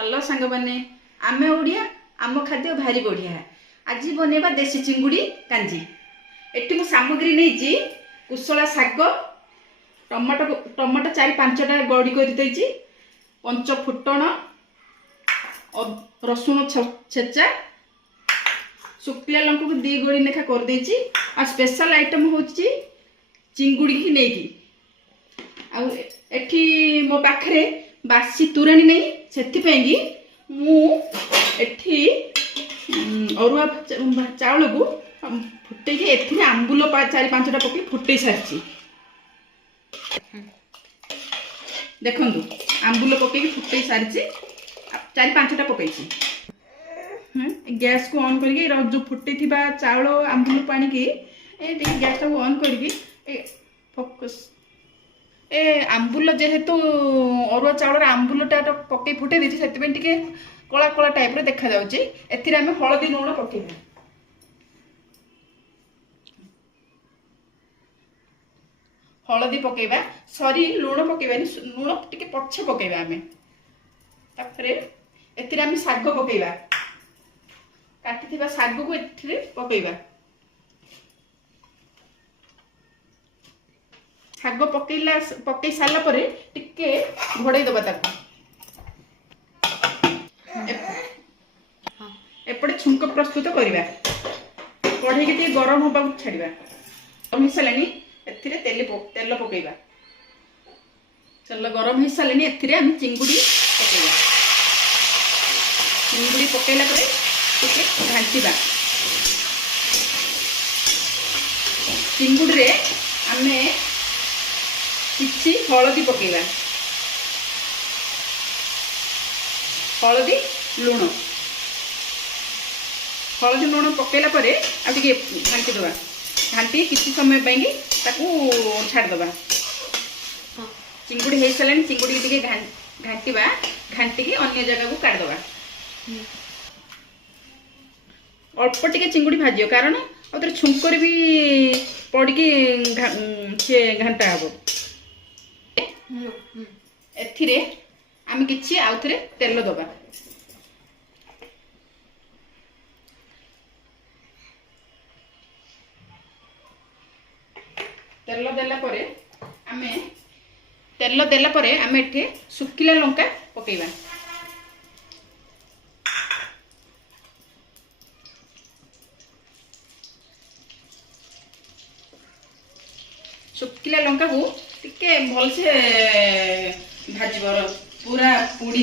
Hello सांग मैंने आमे ओडिया आम खाद्य भारी बढ़िया। आज बनवा देसी चिंगुड़ी कांजी। एटी मु सामग्री नहीं कुशला शाग टमाटो टमाटो 4-5टा गड़ी कर पंच फुटण रसुण छेचा शुक्ला लंका को 2 गड़ी लेखा कर देची। आ स्पेशल आइटम हो चिंगुड़ी की नहीं एठी मो पाखरे बासी तुराणी नहीं से मु एठी अरुआ चाउल को फुटे ए आंबुल 4-5टा पकई फुटे सारी देखु आंबुल पकई फुटे सारी 4-5टा पकई गैस को ऑन करके जो फुटे चाउल आंबुल पानी की गैस को ऑन करके फोकस ए आंबुल जेहेतु अरुआ चाउल आंबुलटा पकई फुटे दी से कला कला टाइप रे देखा जाउची। एथिरे हमें हळदी लूण पकेबा हळदी पकेबा सॉरी लूण पकेबानी लूण टिके पछे पकेबा हमें तापरे एथिरे हमें साग पकेबा काटिथिबा साग को एथिरे पकेबा साग पकई सारा पर टिके घोड़े दबा ताको एपटे छुंक प्रस्तुत करवा कढ़ई के गरम होगा छाड़ा गरम हो सारे तेल पकेबा तेल गरम हो सारे एम चिंगुड़ी पकेबा चिंगुड़ी पकेला घांटा चिंगुड़ी रे आमे किछि हळदी पकेबा हळदी लूण हळदी लूण पकेला परे आ टिके घांटी दबा घांटी किछि समय पाई ताकू छाड़ दबा चिंगुड़ी हे सारे चिंगुड़ी टिके घांटीबा घांटी की अन्य जगह को काट दबा अल्प टिके चिंगुड़ी भाजियो कारण अतर छुंकर भी पड़की से घंटा हबो एथिरे आम किछि आउथरे तेल दबा तेल देला परे आमे एठे सुखिला लंका पकेबा सुखिला लंका को टिके भल से भाजबर पूरा पूड़ी